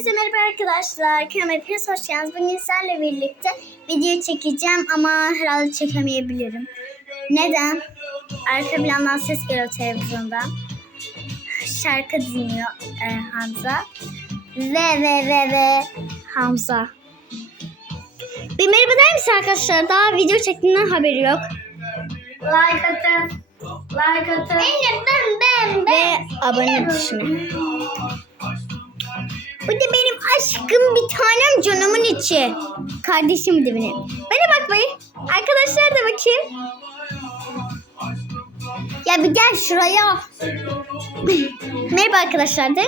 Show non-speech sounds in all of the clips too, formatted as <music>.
Herkese merhaba arkadaşlar. Kanalıma hepiniz hoş geldiniz. Bugün sizlerle birlikte video çekeceğim ama herhalde çekemeyebilirim. Neden? Arka plandan ses geliyor televizyondan. Şarkı dinliyor e, Hamza. Ve ve ve ve Hamza. Bir merhaba der misin arkadaşlar? Daha video çektiğinden haberi yok. Like atın. Like atın. Ben ben Ve abone düşünün. Bu da benim aşkım bir tanem canımın içi. Kardeşim de benim. Bana bak bakayım. Arkadaşlar da bakayım. Ya bir gel şuraya. <laughs> Merhaba arkadaşlar de.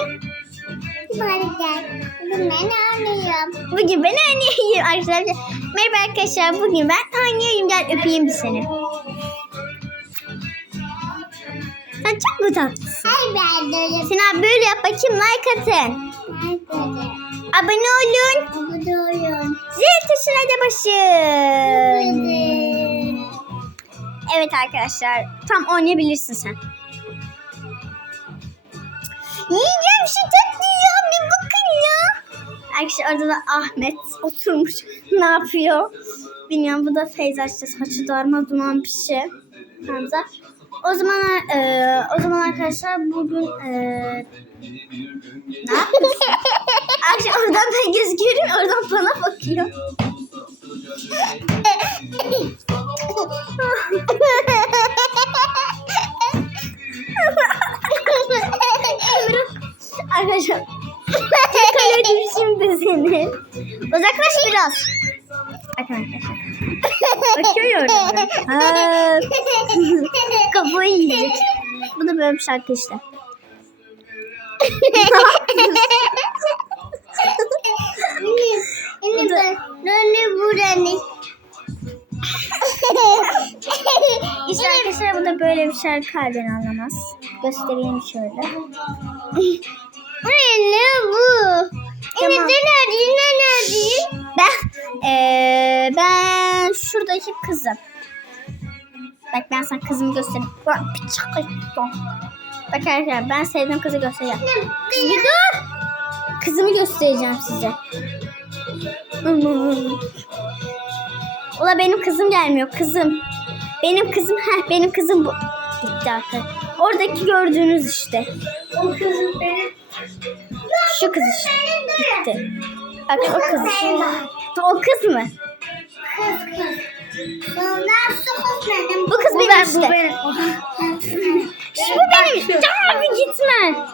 Bugün ben ağlıyorum. Bugün ben anneyim arkadaşlar. Merhaba arkadaşlar bugün ben anneyim. Gel öpeyim bir seni. Sen çok mu tatlısın? Ay ben de Sinan böyle yap bakayım like atın. Abone olun. Buradayım. Zil tuşuna da basın. Evet arkadaşlar tam oynayabilirsin sen. Yiyeceğim şu tatlıyı ya bir bakın ya. Arkadaşlar orada da Ahmet oturmuş. <laughs> ne yapıyor? Bilmiyorum bu da Feyza işte saçı darma duman bir şey. Hamza. O zaman e, o zaman arkadaşlar bugün e, gözüküyorum oradan bana bakıyor. Arkadaşlar. Kaledim şimdi seni. Uzaklaş biraz. Arkadaşlar. Bakıyor Kafayı yiyecek. Bu da böyle şarkı işte. <laughs> Yine ben. Nane buranı. İşte arkadaşlar bu da böyle bir şarkı halden anlamaz. Göstereyim şöyle. Ne bu? Tamam. de nerede? Nerede? Ben eee ben şuradaki kızım. Bak ben sana kızımı göstereyim. Bak bir çakı. Bak arkadaşlar ben sevdiğim kızı göstereceğim. Bir dur. Kızımı göstereceğim size. Ula benim kızım gelmiyor kızım. Benim kızım heh benim kızım bu. Gitti arkadaşlar. Oradaki gördüğünüz işte. O kızım benim. Şu kız işte. Gitti. Bak o kız işte. O kız mı? Kız kız. Bu kız benim işte. benim. Şu bu benim. Tamam bir gitme.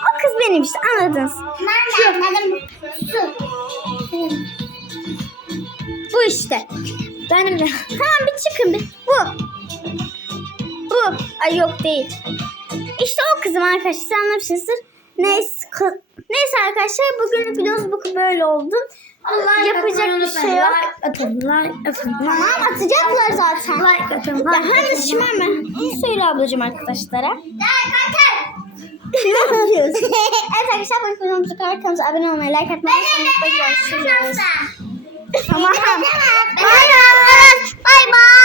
O kız benim işte anladınız. Ben anladım. Su. İşte. Benim de. Tamam bir çıkın bir. Bu. Bu. Ay yok değil. İşte o kızım arkadaşlar. Siz anlamışsınızdır. Neyse, Neyse arkadaşlar bugünlük videomuz bu böyle oldu. Yapacak bir şey yok. Atın like atın. Tamam atacaklar zaten. Like atın. Ya hani şımarma. Bunu söyle ablacığım arkadaşlara. Like atın. ne <laughs> yapıyorsun? evet arkadaşlar bu videomuzu kanalımıza abone olmayı, like atmayı unutmayın. Görüşürüz. Tamam. Bye bye.